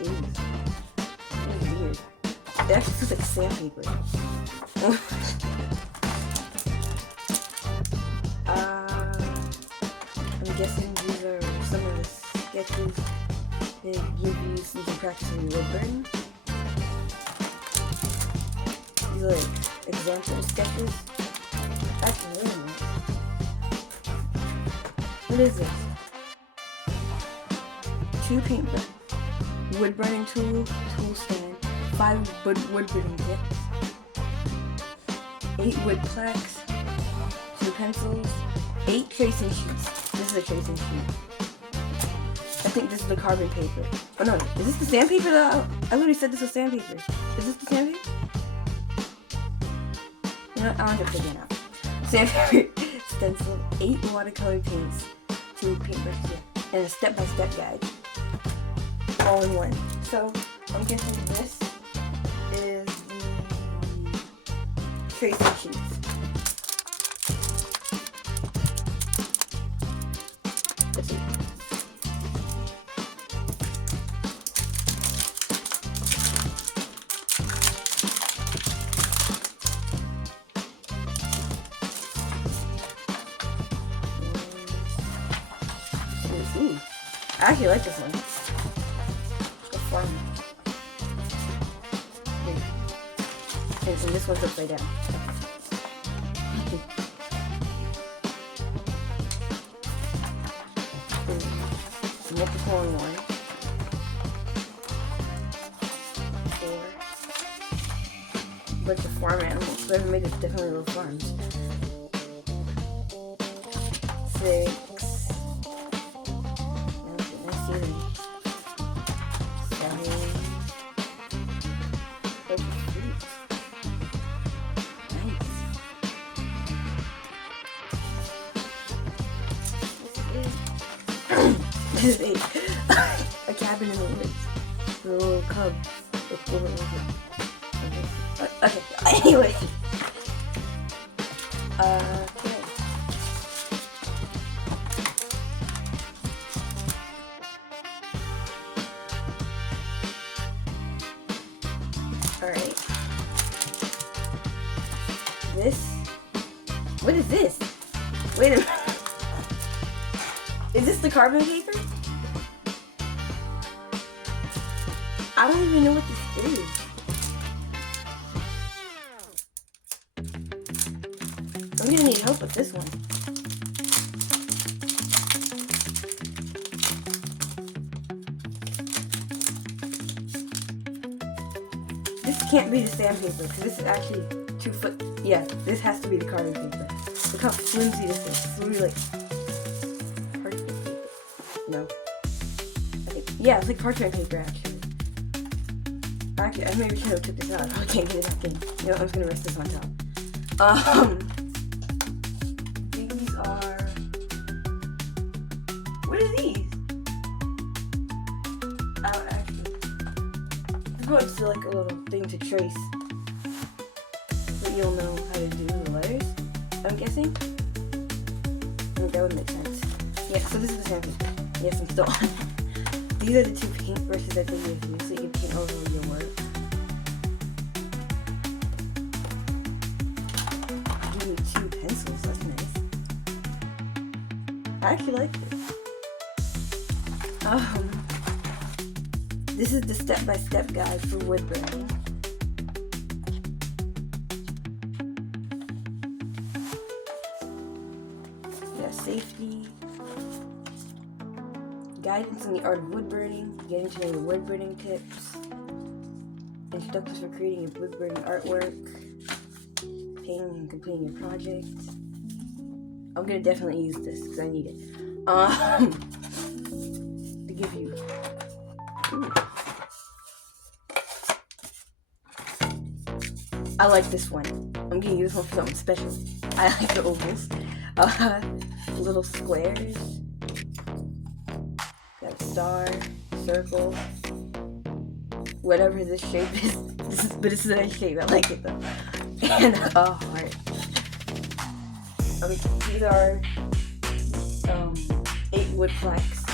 Ew. That is weird. It actually looks like sandpaper. I'm guessing these are some of the sketches they give you so you can practice on wood burning. These are like example sketches. Actually, wait a minute. What is this? 2 paint wood burning tool stand, 5 wood burning tips, 8 wood plaques, 2 pencils, 8 tracing sheets. This is a tracing sheet. I think this is the carbon paper. Oh no, is this the sandpaper that I literally said this was sandpaper. Is this the sandpaper? You know what? I'll end up figuring it out. Sandpaper stencil, 8 watercolor paints, 2 paintbrushes, and a step-by-step guide. All in one. So I'm guessing this is the tracing sheets. Let's see. Ooh. I actually like this one. And this one's upside down. Multiple in one. 4. Bunch of farm animals. Whoever made it definitely little farms. 6. Nice ceiling. 7. This is a cabin in the woods. The little cub. Okay. Anyway. Okay. Alright. This. What is this? Wait a minute. Is this the carbon paper? I don't even know what this is. I'm gonna need help with this one. This can't be the sandpaper because this is actually 2 foot. Yeah, this has to be the carbon paper. Look how flimsy this is. It's really like parchment paper. No. Yeah, it's like parchment paper actually. Actually, I maybe should have took this out. I probably can't get it back in. You know, I'm just gonna rest this on top. I think these are. What are these? I don't actually. It's probably just like a little thing to trace. But you'll know how to do the letters, I'm guessing. I think that would make sense. Yeah, so this is the sandpaper. Yes, I'm still on. These are the 2 paintbrushes that they give you so you can paint over your work. Give me 2 pencils, that's nice. I actually like this. This is the step-by-step guide for wood burning. Yeah, safety. Guidance in the art of wood burning, getting to know your wood burning tips, instructions for creating your wood burning artwork, painting and completing your project. I'm gonna definitely use this because I need it. To give you. Ooh. I like this one. I'm gonna use this one for something special. I like the ovals. Little squares. Got a star, circle, whatever this shape is. But it's a nice shape. I like it though. And a heart. Okay, these are 8 wood plaques.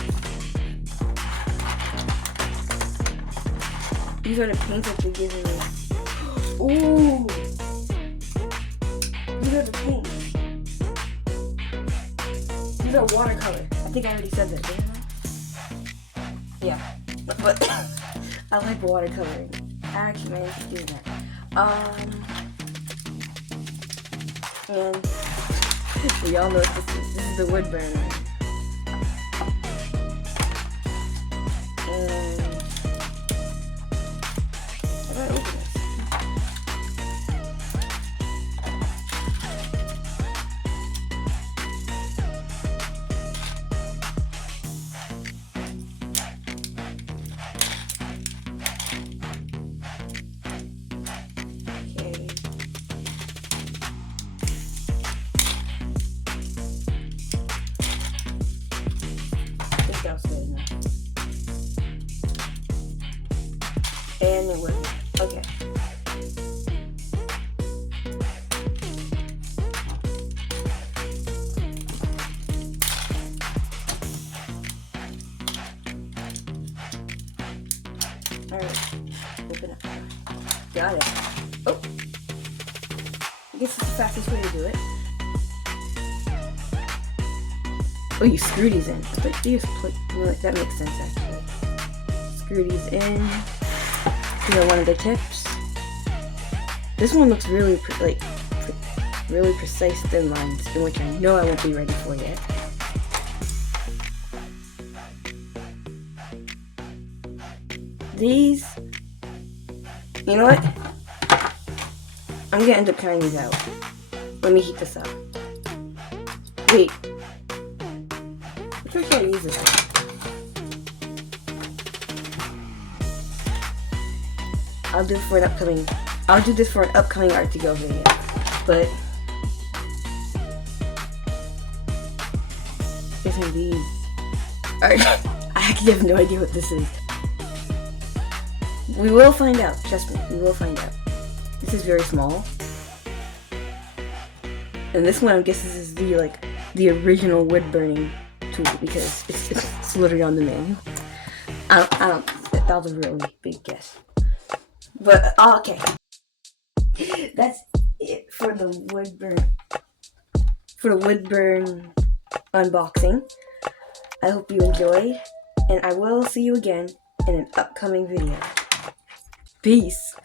These are the paints that they give me. Ooh! These are the paints. These are watercolor. I think I already said that, didn't I? Yeah. But I like watercoloring. I actually managed to do that. And we all know what this is. This is the wood burner. And how do I open this? Okay. I think that was good enough. And it wasn't. Okay. Alright. Open up. Got it. Oh! I guess it's the fastest way to do it. Oh, you screw these in. But these, that makes sense actually. Screw these in. These are one of the tips. This one looks really really precise thin lines, in which I know I won't be ready for yet. These, you know what? I'm gonna end up trying these out. Let me heat this up. Wait. Which way should I use this one? I'll do this for an upcoming Art2Go video. But isn't these? I actually have no idea what this is. We will find out. Trust me, we will find out. This is very small, and this one I guess this is the original wood burning tool because it's literally on the menu. I don't. That was a really big guess. But okay, that's it for the wood burn unboxing. I hope you enjoyed, and I will see you again in an upcoming video. Peace.